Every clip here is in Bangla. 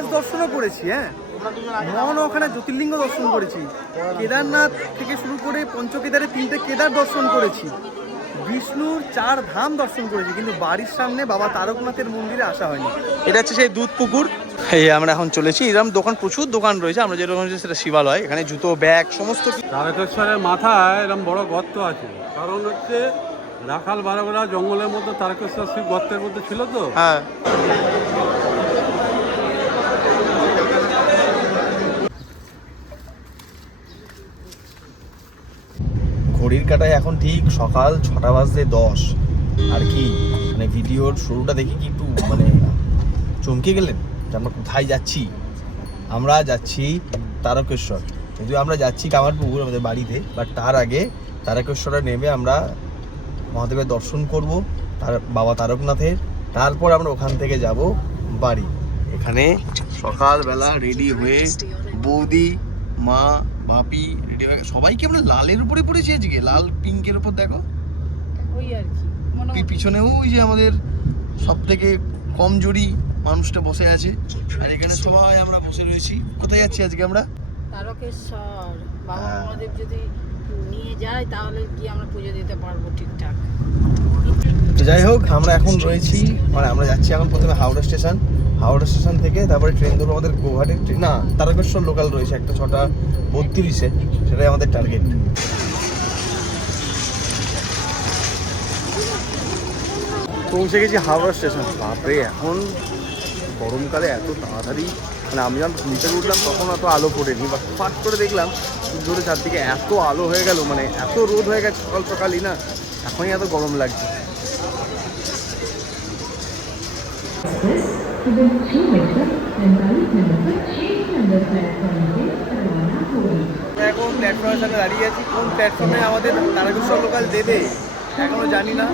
কৈলাস দর্শনও করেছি, হ্যাঁ, ওখানে জ্যোতির্লিঙ্গ দর্শন করেছি, কেদারনাথ থেকে শুরু করে পঞ্চকেদারে 3টে কেদার দর্শন করেছি, বিষ্ণুর 4 ধাম দর্শন করেছি, কিন্তু বাড়ির সামনে বাবা তারকনাথের মন্দিরে আসা হয়নি। এটা হচ্ছে সেই দুধ পুকুর। এই আমরা এখন চলেছি, এরকম দোকান, প্রচুর দোকান রয়েছে। আমরা যেরকম হচ্ছে সেটা শিবালয়, এখানে জুতো, ব্যাগ, সমস্ত কিছু। তারকেশ্বরের মাথায় এরকম বড় গর্ত আছে, কারণ হচ্ছে রাখাল বারোগড়া জঙ্গলের মধ্যে তারকেশ্বর শিব গর্তের মধ্যে ছিল তো। হ্যাঁ, ঘড়ির কাটায় এখন ঠিক সকাল 6:10 আর কি, মানে ভিডিওর শুরুটা দেখি কি একটু মানে চমকে গেলেন যে আমরা কোথায় যাচ্ছি। আমরা যাচ্ছি তারকেশ্বর, যদিও আমরা যাচ্ছি কামারপুকুর আমাদের বাড়িতে, বাট তার আগে তারকেশ্বরে নেমে আমরা মহাদেবের দর্শন করব, তার বাবা তারকনাথের, তারপর আমরা ওখান থেকে যাব বাড়ি। এখানে সকালবেলা রেডি হয়ে বৌদি, মা, বাপি রেডি হয়ে, সবাইকে আমরা লালের উপরে পড়েছি আজকে, লাল পিঙ্কের উপর। দেখো ওই আর কি, পিছনে ওই যে আমাদের সব থেকে কমজোরি মানুষটা বসে আছে, আর এখানে সবাই আমরা বসে রয়েছি। কোথায় যাচ্ছি আজকে আমরা? তারকেশ্বর। বাবা মহাদেব যদি নিয়ে যায় তাহলে কি আমরা পুজো দিতে পারবো ঠিকঠাক। তো যাই হোক, আমরা এখন রয়েছি, মানে আমরা যাচ্ছি এখন প্রথমে হাওড়া স্টেশন, হাওড়া স্টেশন থেকে তারপরে ট্রেন ধরবো আমাদের গৌহাটির ট্রেন, না তারকেশ্বর লোকাল রয়েছে একটা 6:32-এ, সেটাই আমাদের টার্গেট। পৌঁছে গেছি হাওড়া স্টেশন। বাপরে, এখন গরমকালে এত তাড়াতাড়ি, মানে আমি যখন ঘুম থেকে উঠলাম তখন অত আলো পড়েনি, বা ফাট করে দেখলাম সূর্যের চারদিকে এত আলো হয়ে গেল, মানে এত রোদ হয়ে গেছে সকাল সকালই না, এখনই এত গরম লাগছে। এখন প্ল্যাটফর্মের সামনে দাঁড়িয়ে আছি, কোন প্ল্যাটফর্মে আমাদের তারকেশ্বর লোকাল দেবে এখনো জানি না,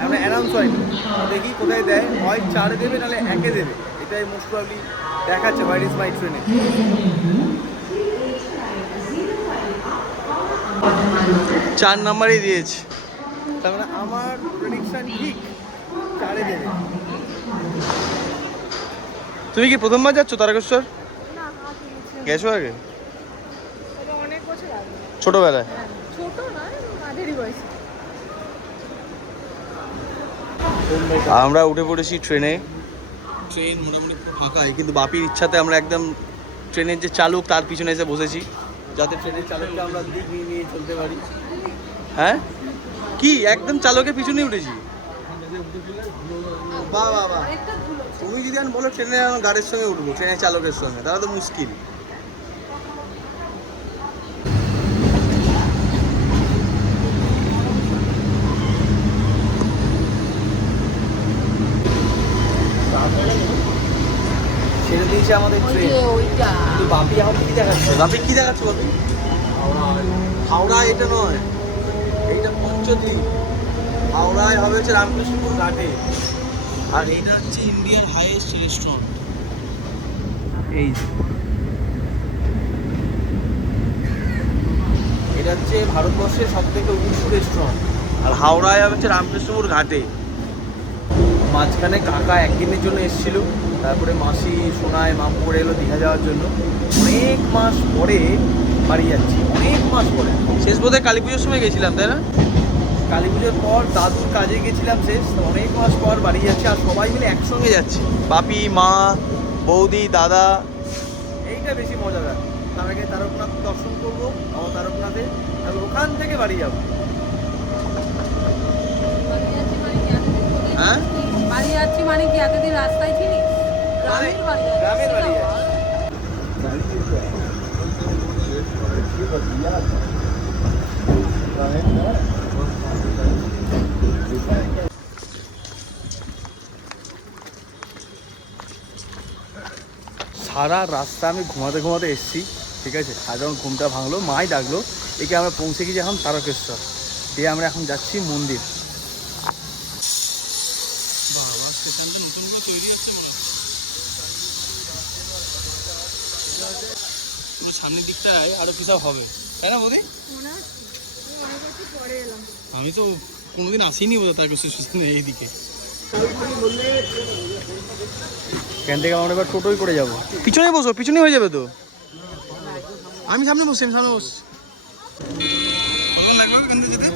এখন অ্যানাউন্স হয়নি। দেখি কোথায় দেয়, হয় 4-এ দেবে নাহলে 1-এ দেবে, এটাই মোস্ট প্রবলি দেখাচ্ছে হোয়াট ইজ মাই ট্রেনে। 4 নাম্বারই দিয়েছে, তার মানে আমার প্রেডিকশন ঠিক, 4-এ দেবে। তুমি কি প্রথমবার যাচ্ছ তারকেশ্বর? গেছো আগে? ছোটবেলায়? আমরা উঠে পড়েছি ট্রেনে। ট্রেন মোটামুটি পুরো ফাঁকাই, কিন্তু বাপির ইচ্ছাতে আমরা একদম ট্রেনের যে চালক তার পিছনে এসে বসেছি, যাতে ট্রেনের চালককে আমরা দিক নিয়ে চলতে পারি। হ্যাঁ, কি একদম চালকের পিছনেই উঠেছি। বাহ বাহ বাহ, তুমি যদি এখন বলো ট্রেনের গাড়ির সঙ্গে উঠবো, ট্রেনের চালকের সঙ্গে, তাহলে তো মুশকিল। ছেড়ে দিয়েছে আমাদের ট্রেন, কিন্তু বাপি এখন কি দেখাচ্ছে? বাপি কি দেখাচ্ছে? বাপি হাওড়া, এটা নয়, এইটা পঞ্চদ্বীপ। হাওড়ায় হবে হচ্ছে রামকৃষ্ণপুর ঘাটে, আর এইটা হচ্ছে ইন্ডিয়ার হাইয়েস্ট রেস্টুরেন্ট। এই এটা হচ্ছে ভারতবর্ষের সব থেকে উঁচু রেস্টুরেন্ট, আর হাওড়ায় হচ্ছে রামকৃষ্ণপুর ঘাটে। মাঝখানে কাকা একদিনের জন্য এসেছিল, তারপরে মাসি সোনায় মামু করে এলো দীঘা যাওয়ার জন্য। অনেক মাস পরে বাড়ি যাচ্ছি, অনেক মাস পরে। শেষ বোধহয় কালী পুজোর সময় গেছিলাম, তাই না? কালী পুজোর পর দাদুর কাজে গেছিলাম শেষ, অনেক মাস পর বাড়ি যাচ্ছি, আর সবাই মিলে একসঙ্গে যাচ্ছি, বাপি, মা, বৌদি, দাদা। এইটা বেশি মজাদার। তার আগে তারকনাথ দর্শন করবো, বাবা তারকনাথে, আর ওখান থেকে বাড়ি যাবো। হ্যাঁ, বাড়ি যাচ্ছি মানে কি এতদিন রাস্তায় ছিলি? গ্রামের বাড়ি সারা রাস্তা আমি ঘুমাতে ঘুমাতে এসেছি, ঠিক আছে। আর যখন ঘুমটা ভাঙলো, মাই ডাকলো, একে আমরা পৌঁছে গেছি এখন তারকেশ্বর, দিয়ে আমরা এখন যাচ্ছি মন্দির। বাবা, স্টেশনটা নতুন করে তৈরি হচ্ছে মনে হয়। পুরো সামনের দিকটায় আরো কি সব হবে, তাই না বৌদি? আমি তো কোনোদিন আসিনি বোধ তারকেশ্বর স্টেশনে এইদিকে। এখান থেকে আমরা এবার টোটোই করে যাবো। পিছনে বসো, পিছনে হয়ে যাবে তো। আমি সামনে বসছি, আমি সামনে বসছি। কতক্ষণ লাগবে এখান থেকে যেতে?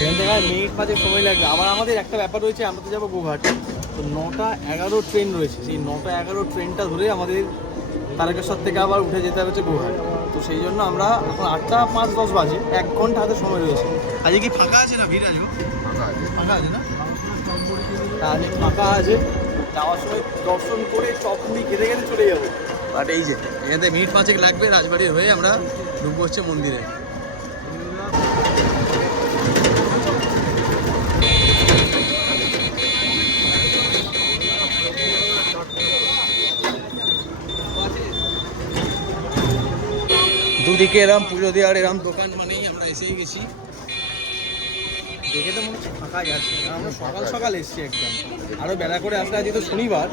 এখান থেকে মিনিট 5 সময় লাগবে। আমাদের একটা ব্যাপার রয়েছে, আমরা তো যাবো গোঘাট। তো 9:11 ট্রেন রয়েছে, সেই 9:11 ট্রেনটা ধরে আমাদের তারকেশ্বর থেকে আবার উঠে যেতে হচ্ছে গোঘাট। তো সেই জন্য আমরা এখন 8:05-10 বাজে, 1 ঘন্টা হাতে সময় রয়েছে। আজকে কি ফাঁকা আছে না ভিড় আসবো? ফাঁকা আছে না? আজকে ফাঁকা আছে, যাওয়ার সময় দর্শন করে চপ মুড়ি খেতে খেতে চলে যাবো। বাট এই যে এখান থেকে মিনিট 5 লাগবে, রাজবাড়ির হয়ে আমরা ঢুকবো হচ্ছে মন্দিরে। দুদিকে এরম পুজো দেওয়ার এরম দোকান মানেই আমরা এসেই গেছি। দেখে তো মনে হচ্ছে ফাঁকা যাচ্ছে, আমরা সকাল সকাল এসেছি একদম। আরও বেলা করে আসলে, আজকে তো শনিবার,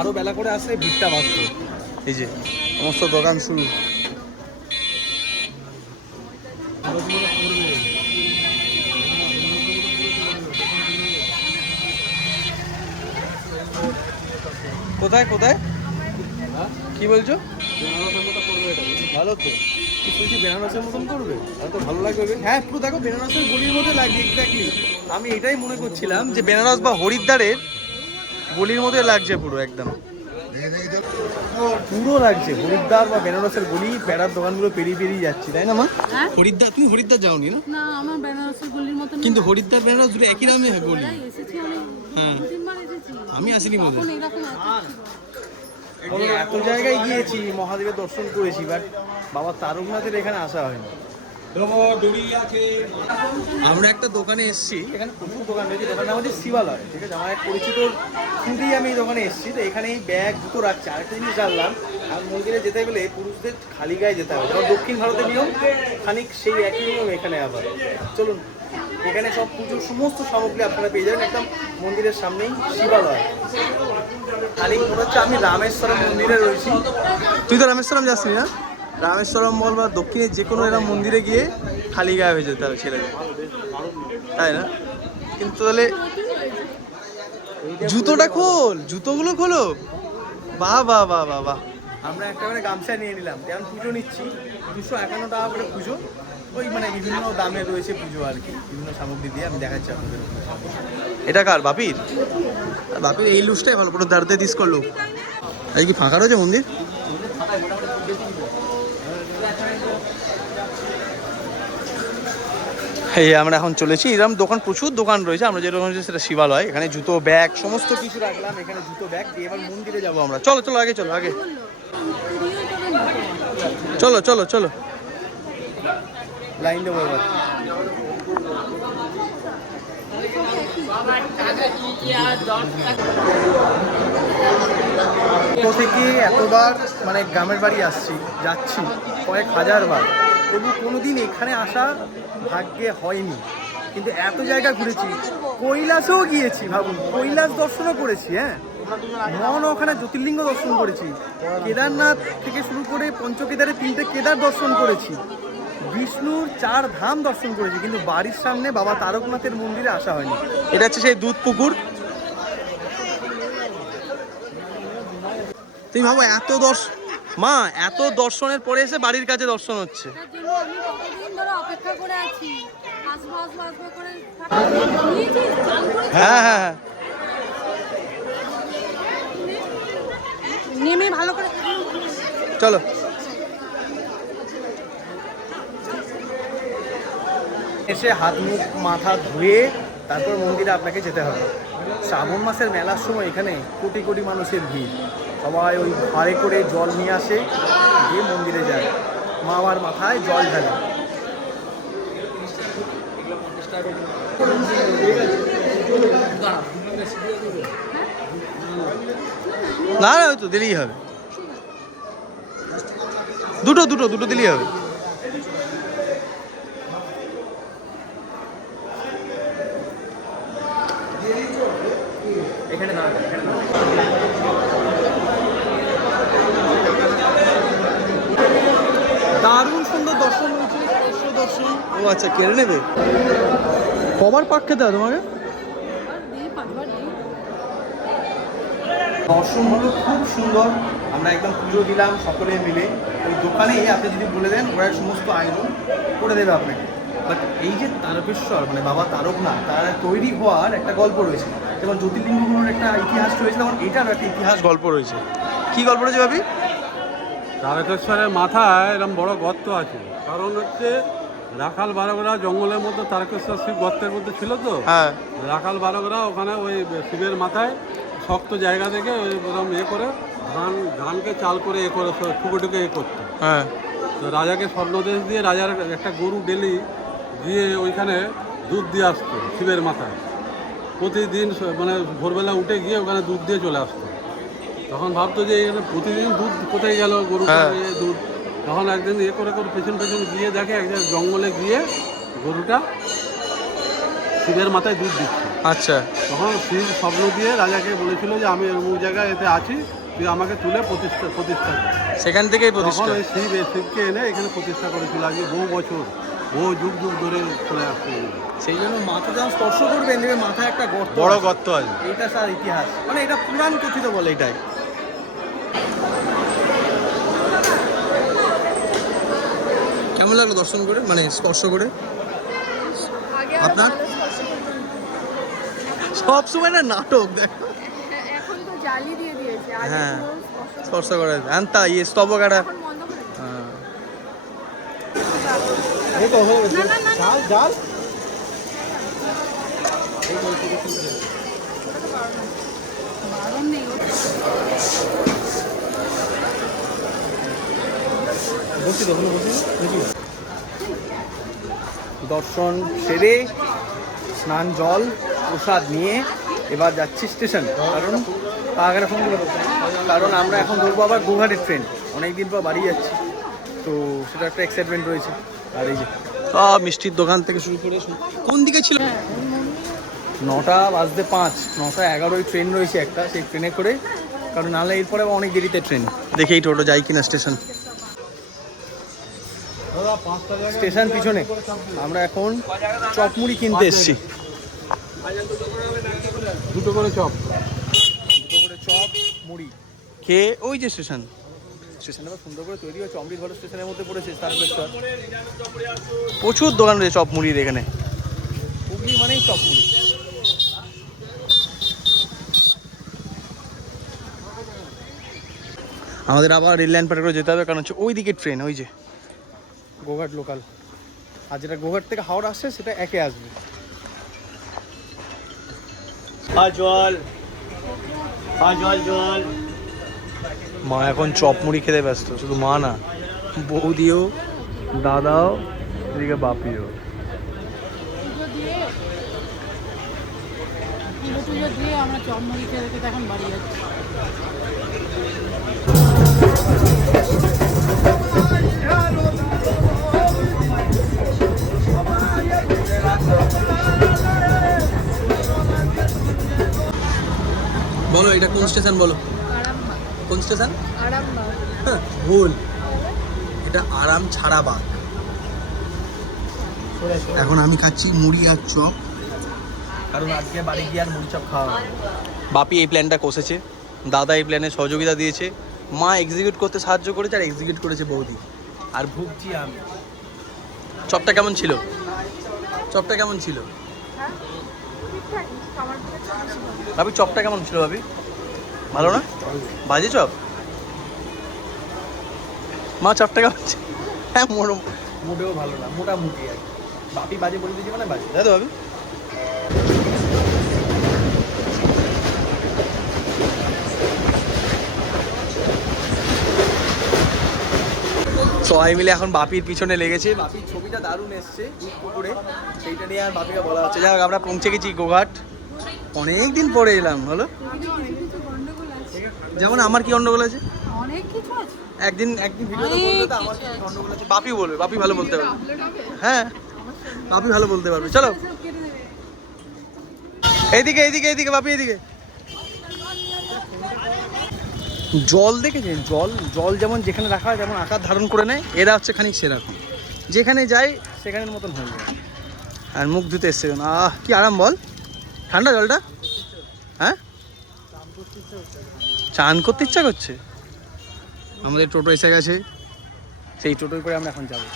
আরও বেলা করে আসলে ভিড়টা বাড়তো। এই যে সমস্ত দোকান শুরু। কোথায় কোথায় কি বলছো? ভালো তো, কি শুনছি বেনারসের মতন করবে, তাহলে তো ভালো লাগবে। হ্যাঁ পুরো দেখো বেনারসের গলির মধ্যে লাগবে এক্স্যাক্টলি। আমি এটাই মনে করছিলাম যে বেনারস বা হরিদ্বারের গলির মধ্যে লাগছে পুরো একদম, পুরো লাগছে হরিদ্বার বা বেনারসের গলি। বেড়ার দোকানগুলো পেরিয়ে পেরিয়ে যাচ্ছি, তাই না মা? হরিদ্বার, তুমি হরিদ্বার যাওনি না? না, আমার বেনারসের গলির মতন। কিন্তু হরিদ্বার বেনারস দুটো একই নামে গলি। এসেছি অনেক, হ্যাঁ 2-3 বার এসেছি। আমি আসিনি বোধ এখন এরকম আমি এত জায়গায় গিয়েছি, মহাদেবের দর্শন করেছি, বাট বাবা তারকনাথের এখানে আসা হয়নি। আমরা একটা দোকানে এসেছি, এখানে প্রচুর দোকান রয়েছে। দোকানের নাম হচ্ছে শিবালয়, ঠিক আছে? আমার এক পরিচিত শুনতেই আমি এই দোকানে এসেছি। তো এখানে এই ব্যাগ জুতো রাখছে। আরেকটা জিনিস জানলাম, আর মন্দিরে যেতে গেলে পুরুষদের খালি গায়ে যেতে হবে। যেমন দক্ষিণ ভারতের নিয়ম, খানিক সেই একই নিয়ম এখানে আবার। চলুন, এখানে সব পুজোর সমস্ত সামগ্রী আপনারা পেয়ে যাবেন একদম মন্দিরের সামনেই শিবালয়। খানিক মনে হচ্ছে আমি রামেশ্বরম মন্দিরে রয়েছি। তুই তো রামেশ্বরম যাসনি না? রামেশ্বরম বল বা দক্ষিণে যে কোনো এরকম মন্দিরে গিয়ে খালি গায়ে হয়ে যেতে হবে ছেলেদের, তাই না? কিন্তু তাহলে জুতোটা খোল, জুতোগুলো খোলো। বাহ বাহ বাহ বাহ বাহ। আমরা একেবারে গামছা নিয়ে নিলাম, যেমন পুজো নিচ্ছি। 251 টাকা করে পুজো, ওই মানে বিভিন্ন দামের রয়েছে পুজো আর কি, বিভিন্ন সামগ্রী দিয়ে আমি দেখাচ্ছি আপনাদের। এটা কার? বাপির? বাপির এই লুজটাই ভালো, পুরো দাঁড়তে দিস করলো। এই কি ফাঁকা রয়েছে মন্দির? এই আমরা এখন চলেছি, এরকম দোকান প্রচুর দোকান রয়েছে। আমরা যে দোকান রয়েছে সেটা শিবালয়। এখানে জুতো ব্যাগ সমস্ত কিছু রাখলাম, এখানে জুতো ব্যাগ দিয়ে এবার মন্দিরে যাবো আমরা। চলো চলো আগে চলো, আগে চলো চলো চলো, লাইন দেবো এবার। তো থেকে এতবার মানে গ্রামের বাড়ি যাচ্ছি কয়েক হাজার বার, তবু কোনোদিন এখানে আসা ভাগ্যে হয়নি। কিন্তু এত জায়গা ঘুরেছি, কৈলাসেও গিয়েছি, ভাবুন কৈলাস দর্শনও করেছি। হ্যাঁ, ওখানে জ্যোতির্লিঙ্গ দর্শন করেছি, কেদারনাথ থেকে শুরু করে পঞ্চকেদারে 3টে কেদার দর্শন করেছি, বিষ্ণুর 4 ধাম দর্শন করেছি, কিন্তু বাড়ির সামনে বাবা তারকনাথের মন্দিরে আসা হয়নি। এটা হচ্ছে সেই দুধ পুকুর। তুমি ভাবো মা এত দর্শনের পরে এসে বাড়ির কাছে দর্শন হচ্ছে। হ্যাঁ হ্যাঁ নেমে ভালো করে চলো। এসে হাত মুখ মাথা ধুয়ে তারপর মন্দিরে আপনাকে যেতে হবে। শ্রাবণ মাসের মেলার সময় এখানে কোটি কোটি মানুষের ভিড়। সবাই ওই ভাড়ে করে জল নিয়ে আসে, গিয়ে মন্দিরে যায়, মা বাবার মাথায় জল ঢালে। না না ওই তো দিলেই হবে, দুটো দুটো দুটো দিলেই হবে। এখানে দারুণ সুন্দর দর্শন হয়েছে, দর্শন। ও আচ্ছা, কেড়ে নেবে। কবার পাক খেতে হবে তোমাকে? দর্শন হলো খুব সুন্দর, আমরা একদম পুজো দিলাম সকলে মিলে। ওই দোকানে আপনি যদি বলে দেন ওরা সমস্ত আয়োজন করে দেবে আপনাকে। বাট এই যে তারকেশ্বর মানে বাবা তারকনাথ, তার তৈরি হওয়ার একটা গল্প রয়েছে, যেমন জ্যোতির্লিঙ্গগুলোর একটা ইতিহাস রয়েছে, তেমন এটার একটা ইতিহাস গল্প রয়েছে। কি গল্প রয়েছে ভাবি? তারকেশ্বরের মাথায় এরকম বড় গর্ত আছে, কারণ হচ্ছে রাখাল বালকরা জঙ্গলের মধ্যে তারকেশ্বর শিব গর্তের মধ্যে ছিল তো। হ্যাঁ, রাখাল বালকরা ওখানে ওই শিবের মাথায় শক্ত জায়গা থেকে ওরকম করে ধানকে চাল করে ঠুকে ঠুকে করতো। হ্যাঁ, তো রাজাকে স্বপ্নদেশ দিয়ে রাজার একটা গরু ডেলি গিয়ে ওইখানে দুধ দিয়ে আসতো শিবের মাথায়। প্রতিদিন মানে ভোরবেলা উঠে গিয়ে ওখানে দুধ দিয়ে চলে আসতো। তখন ভাবতো যে এখানে প্রতিদিন দুধ কোথায় গেল গরুটা, দুধ। তখন একদিন করে পেছন পেছন গিয়ে দেখে একজন জঙ্গলে গিয়ে গরুটা শিবের মাথায় দুধ দিচ্ছে। আচ্ছা। তখন শিব স্বপ্ন দিয়ে রাজাকে বলেছিল যে আমি অমুক জায়গায় এতে আছি, তুই আমাকে তুলে প্রতিষ্ঠা কর। সেখান থেকেই তখন ওই শিবকে এনে এখানে প্রতিষ্ঠা করেছিল। আজকে বহু বছর, বহু যুগ যুগ ধরে চলে আসছে। সেই জন্য মাথা যখন স্পর্শ করবেন দেখবে মাথায় একটা গর্ত, বড় গর্ত আছে। এইটা স্যার ইতিহাস, মানে এটা পুরাণ কথিত বলে। এটাই কেমন লাগলো দর্শন করে, মানে স্পর্শ করে আপনার? সব সময় না নাটক দেখো, এখন তো জালি দিয়ে দিয়েছে। আগে হ্যাঁ পুরো স্পর্শ করে আনতা ইয়ে স্তবকাটা। এখন বন্ধ করে জাল জাল বারণ নেই। দর্শন সেরে স্নান জল প্রসাদ নিয়ে এবার যাচ্ছি স্টেশন, কারণ আমরা এখন ধরবো আবার গোঘাটের ট্রেন। অনেকদিন পর বাড়ি যাচ্ছি, তো সেটা একটা এক্সাইটমেন্ট রয়েছে। আর এই যে সব মিষ্টির দোকান থেকে শুরু করে, কোন দিকে ছিল 9:05, 9:11 ট্রেন রয়েছে একটা, সেই ট্রেনে করে, কারণ নাহলে এরপরে অনেক দেরিতে ট্রেন। দেখেই টোটো যাই কিনা স্টেশন। স্টেশন পিছনে, আমরা এখন চপমুড়ি কিনতে এসেছি। দুটো করে চপ মুড়ি খেয়ে ওই যে স্টেশনে সুন্দর করে তৈরি হয়েছে, অমৃতভর স্টেশনের মধ্যে পড়েছে তারকেশ্বর। প্রচুর দোকান রয়েছে চপ মুড়ির এখানে, হুগলি মানেই চপ মুড়ি। আমাদের আবার রেল লাইন পার করে যেতে হবে, কারণ হচ্ছে ওই দিকে ট্রেন, ওই যে গোঘাট লোকাল। আর যেটা গোঘাট থেকে হাওড়া আসছে সেটা একে আসবে। জল জল জল। মা এখন চপ মুড়ি খেতে ব্যস্ত, শুধু মা না, বৌদিও, দাদাও, এদিকে বাপিও। পুজো দিয়ে আমরা চপমুড়ি খেতে এখন বাড়ি যাচ্ছি। বলো এটা কোন স্টেশন, বলো কোন স্টেশন? আরামবাগ। ভুল, এটা আরাম ছাড়া বাগ। এখন আমি খাচ্ছি মুড়ি আর চপ, কারণ আজকে বাড়ি গিয়ে আর মুড়ি চপ খাওয়া হবে। বাপি এই প্ল্যানটা কষেছে, দাদা এই প্ল্যানে সহযোগিতা দিয়েছে, মা এক্সিকিউট করতে সাহায্য করেছে, আর এক্সিকিউট করেছে বৌদি, আর ভুগছি আমি। চপটা কেমন ছিল? চপটা কেমন ছিল ভাবি? চপটা কেমন ছিল ভাবি? ভালো না? বাজে চপ? মা চপটা কেমন ছিল? হ্যাঁ মোটেও ভালো না, মোটামুটি আর কি। বাপি বাজে বলে দিয়েছে মানে বাজে, তাই তো ভাবি? সবাই মিলে এখন বাপির পিছনে লেগেছে। বাপির ছবিটা দারুণ এসছে পুকুরে, সেইটা নিয়ে আর বাপিকে বলা হচ্ছে। যাই হোক, আমরা পৌঁছে গেছি গোঘাট, অনেকদিন পরে এলাম। হলো যেমন আমার কি গন্ডগোল আছে, অনেক কিছু আছে। একদিন ভিডিওতে বললে তো আমার কি গন্ডগোল আছে, বাপি বলবে, বাপি ভালো বলতে পারবে। হ্যাঁ, বাপি ভালো বলতে পারবে। চলো এইদিকে এইদিকে এইদিকে বাপি এইদিকে। জল দেখেছেন? জল যেমন যেখানে রাখা হয় যেমন আকার ধারণ করে নেয়, এরা হচ্ছে খানিক সেরকম, যেখানে যাই সেখানের মতন হয়ে যায়। আর মুখ ধুতে এসছে, কি আরাম বল, ঠান্ডা জলটা। হ্যাঁ চান করতে ইচ্ছা করছে। আমাদের টোটো এসে গেছে, সেই টোটোয় করে আমরা এখন যাবো।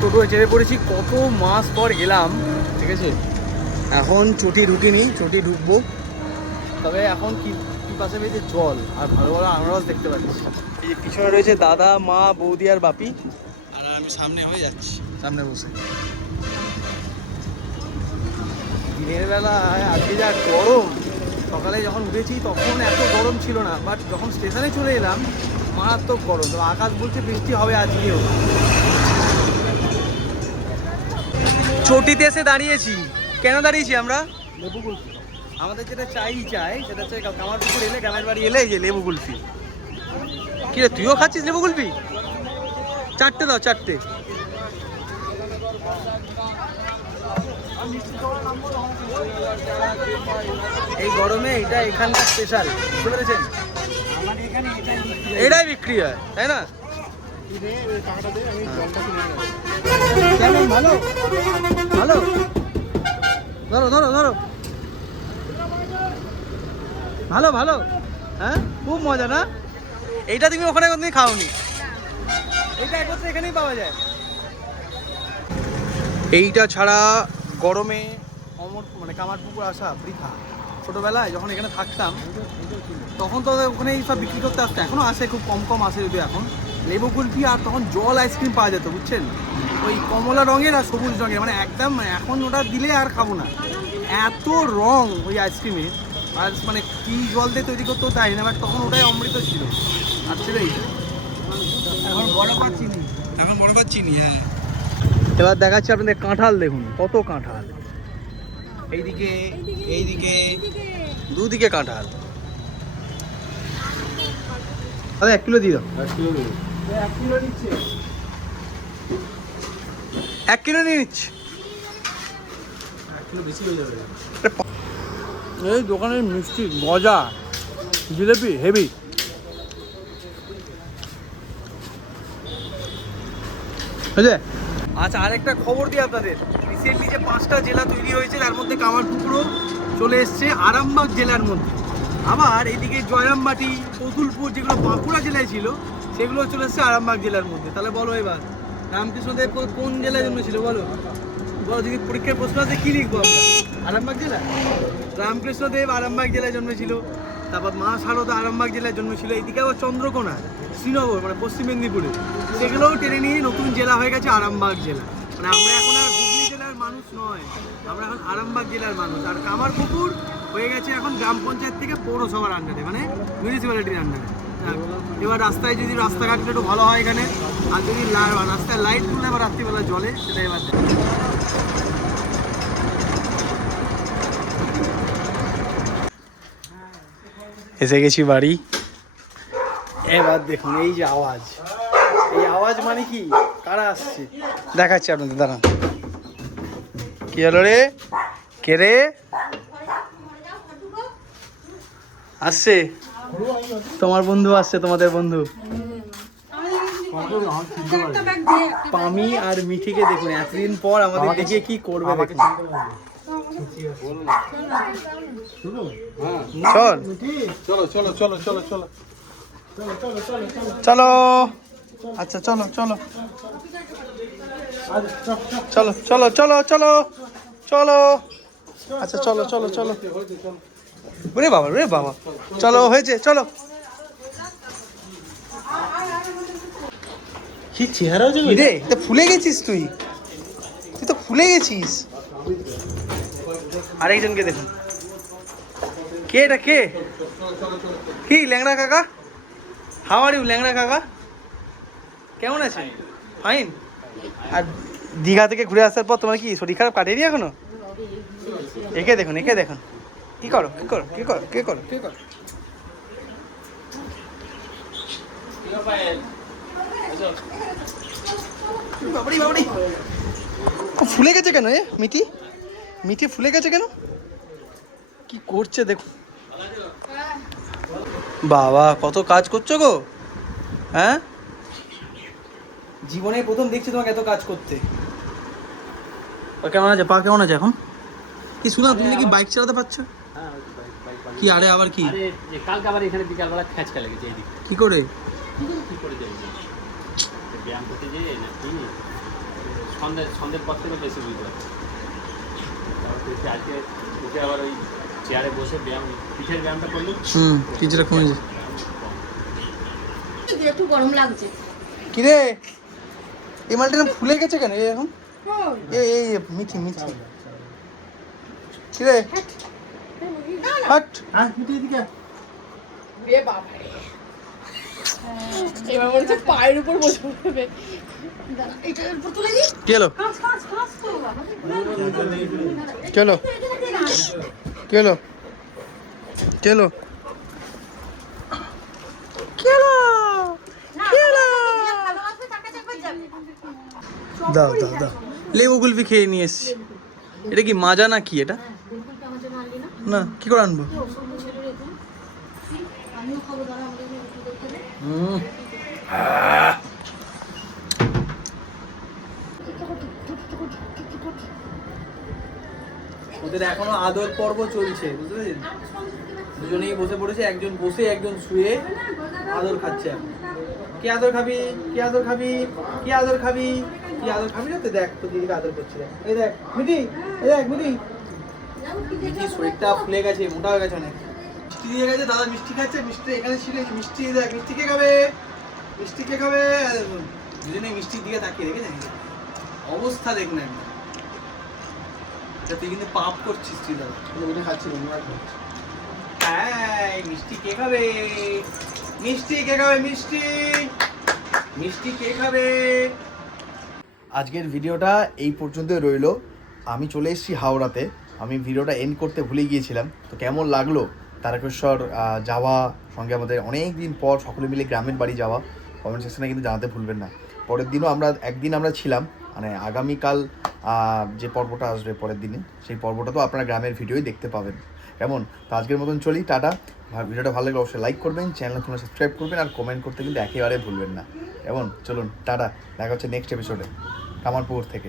টোটোয় চেপে পড়েছি, কত মাস পর এলাম, ঠিক আছে। এখন চটি ঢুকিনি, চটি ঢুকবো। তবে এখন কি পাশে পেয়েছে জল আর ভালো ভালো আনারস দেখতে পাচ্ছি। এই যে পিছনে রয়েছে দাদা, মা, বৌদি আর বাপি, আর আমি সামনে হয়ে যাচ্ছি, সামনে বসে। দিনের বেলায় আজকে যা গরম, সকালে যখন উঠেছি তখন এত গরম ছিল না, বাট যখন স্টেশনে চলে এলাম মারাত্মক গরম। তো আকাশ বলছে বৃষ্টি হবে আজকেও। চটিতে এসে দাঁড়িয়েছি। কেন দাঁড়িয়েছি আমরা? লেবু কুলফি আমাদের যেটা চাই সেটা হচ্ছে কামারপুকুর এলে, গ্রামের বাড়ি এলে এই যে লেবু কুলফি। কি রে, তুইও খাচ্ছিস লেবু কুলফি? 4টে দাও, 4টে। এই গরমে এটা এখানকার স্পেশাল, বুঝতে পেরেছেন? এটাই বিক্রি হয়, তাই না? কেমন, ভালো ভালো? ধরো ধরো ধরো, ভালো ভালো, হ্যাঁ খুব মজা না? এইটা তুমি ওখানে কোনদিন খাওনি, এইটা একমাত্র এখানেই পাওয়া যায়। এইটা ছাড়া গরমে মানে কামারপুকুর আসা বৃথা। ছোটোবেলায় যখন এখানে থাকতাম তখন তো ওখানে এই সব বিক্রি করতে আসতো, এখনও আসে, খুব কম কম আসে যদিও এখন। লেবু কুলফি আর তখন জল আইসক্রিম পাওয়া যেত, বুঝছেন? ওই কমলা রঙের আর সবুজ রঙের, মানে একদম এখন ওটা দিলে আর খাবো না, এত রং ওই আইসক্রিমে। আর মানে কী জল দিয়ে তৈরি করতেও তাই না, বাট তখন ওটাই অমৃত ছিল। আর ছিল এইটা, এখন বড় পাচ্ছি, হ্যাঁ। এবার দেখাচ্ছি আপনাদের কাঁঠাল, দেখুন কত কাঁঠাল, এইদিকে এইদিকে দুদিকে কাঁঠাল। আরে 1 কিলো দিয়ে দাও। 1 কিলো নিচ্ছে, 1 কিলো নিয়ে নিচ্ছে, 1 কিলো বেশি হয়ে যাবে। এই দোকানের মিষ্টি মজা, জিলেপি হেভি। বুঝলে? আচ্ছা, আরেকটা খবর দিই আপনাদের। রিসেন্টলি যে 5টা জেলা তৈরি হয়েছে তার মধ্যে কামারপুকুরও চলে এসছে আরামবাগ জেলার মধ্যে। আবার এইদিকে জয়রামবাটি, কতুলপুর, যেগুলো বাঁকুড়া জেলায় ছিল সেগুলো চলে এসছে আরামবাগ জেলার মধ্যে। তাহলে বলো এবার রামকৃষ্ণদেব কোন জেলায় জন্মেছিল? বলো বলো, যদি পরীক্ষার প্রশ্ন আছে কী লিখবো আমরা? আরামবাগ জেলা। রামকৃষ্ণদেব আরামবাগ জেলায় জন্মেছিল, তারপর মা শারদা আরামবাগ জেলায় জন্মেছিল। এইদিকে আবার চন্দ্রকোনা, শ্রীনগর মানে পশ্চিম মেদিনীপুরে, সেগুলোও টেনে নিয়ে নতুন জেলা হয়ে গেছে আরামবাগ জেলা। মানে আমরা এখন আর হুগলি জেলার মানুষ নয়, আমরা এখন আরামবাগ জেলার মানুষ। আর কামারপুকুর হয়ে গেছে এখন গ্রাম পঞ্চায়েত থেকে পৌরসভার আন্ডারে, মানে মিউনিসিপ্যালিটির আন্ডারে। এবার রাস্তায় যদি রাস্তাঘাটগুলো একটু ভালো হয় এখানে, আর যদি রাস্তায় লাইটগুলো এবার রাত্রিবেলা জ্বলে, সেটা এবার এসে গেছি বাড়ি। এবার দেখুন এই যে আওয়াজ, এই আওয়াজ মানে কি, কারা আসছে দেখাচ্ছি আপনাদের, দাঁড়ান। কি হলো রে, কে রে আসছে? তোমার বন্ধু আসছে, তোমাদের বন্ধু পামি আর মিঠিকে দেখুন, এতদিন পর আমাদের দেখে কি করবে দেখুন। চল চলো চলো চলো চলো চলো, আচ্ছা চলো চলো চলো চলো চলো চলো চলো, আচ্ছা চলো চলো চলো, রে বাবা রে বাবা, চলো হয়েছে, চলো। কি চেহারা রে, তো ফুলে গেছিস তুই, তুই তো ফুলে গেছিস। আরেকজনকে দেখুন, কে এটা, কে কি ল্যাংড়া কাকা? হাউ আর ইউ ল্যাংড়া কাকা, কেমন আছে? ফাইন। আর দীঘা থেকে ঘুরে আসার পর তোমার কি শরীর খারাপ কাটেনি এখনো? একে দেখুন, একে দেখুন, কি করো কি করো কি করো কে করো কে করো। বাবারি বাবারি, ফুলে গেছে কেন এ মিঠি? মিঠি ফুলে গেছে কেন? কি করছে দেখুন। বাবা কত কাজ করছো গো, হ্যাঁ? জীবনে প্রথম দেখছি তোমাকে এত কাজ করতে। কেমন আছে পা, কেমন আছে এখন? কি শুনলাম তুমি নাকি বাইক চালাতে পারছো? কি আরে আবার কি আরে যে কালকে আবার এখানে বিকালবেলা খেঁচকা লেগেছে এইদিকে। কি করে কী করে যাই ব্যায়াম করতে যেয়ে নাকি সন্ধ্যের পর থেকে বেশি বুঝতে পারছি। তারপর দেখছি আজকে উঠে আবার ওই চেয়ারে বসে ব্যায়াম পিঠের ব্যায়ামটা করলো। কিছুটা কমেছে। একটু গরম লাগছে। কি রে এই মালটা ফুলে গেছে কেন এখন? এই মিঠি মিঠি কি রে হাট এবার মনে হচ্ছে পায়ের উপর বসে পড়বে। কি হলো কি হলো কি হলো কি হলো কি হলো দাও দাও দাও লেবু কুলফি খেয়ে নিয়ে এসছি। এটা কি মাজা না কি এটা? না কি করে আনবো? ওদের এখনো আদর পর্ব চলছে, বুঝতে পেরেছেন? দুজনেই বসে পড়েছে, একজন বসে একজন শুয়ে আদর খাচ্ছে। কে আদর খাবি, কে আদর খাবি, কে আদর খাবি, কি আদর খাবি না? তো দেখ তো দিদিকে আদর করছে। এই দেখ মিঠি, এই দেখ মিঠি, মিঠি শরীরটা ফুলে গেছে, মোটা হয়ে গেছে অনেক। মিষ্টি দিয়ে গেছে, দাদা মিষ্টি খাচ্ছে। মিষ্টি এখানে ছিল, মিষ্টি দেখ, মিষ্টি কে খাবে, মিষ্টি কে খাবে? দুজনে মিষ্টির দিকে তাকিয়ে দেখেছেন অবস্থা দেখ না। তুই কিন্তু পাপ করছিস তুই দাদা, ওটা খাচ্ছি হ্যাঁ। মিষ্টি কে খাবে, মিষ্টি কে খাবে, মিষ্টি মিষ্টি কে খাবে? আজকের ভিডিওটা এই পর্যন্তই রইলো। আমি চলে এসেছি হাওড়াতে। আমি ভিডিওটা এন্ড করতে ভুলে গিয়েছিলাম। তো কেমন লাগলো তারকেশ্বর যাওয়া, সঙ্গে আমাদের অনেক দিন পর সকলে মিলে গ্রামের বাড়ি যাওয়া, কমেন্ট সেকশনে কিন্তু জানাতে ভুলবেন না। পরের দিনও একদিন আমরা ছিলাম, মানে আগামীকাল যে পর্বটা আসবে পরের দিনে, সেই পর্বটা তো আপনারা গ্রামের ভিডিওই দেখতে পাবেন। কেমন? তো আজকের মতন চলি, টাটা। ভিডিওটা ভালো লাগলে অবশ্যই লাইক করবেন, চ্যানেল তোমরা সাবস্ক্রাইব করবেন, আর কমেন্ট করতে কিন্তু একেবারে ভুলবেন না। কেমন? চলুন টাটা, দেখা হচ্ছে নেক্সট এপিসোডে কামারপুকুর থেকে।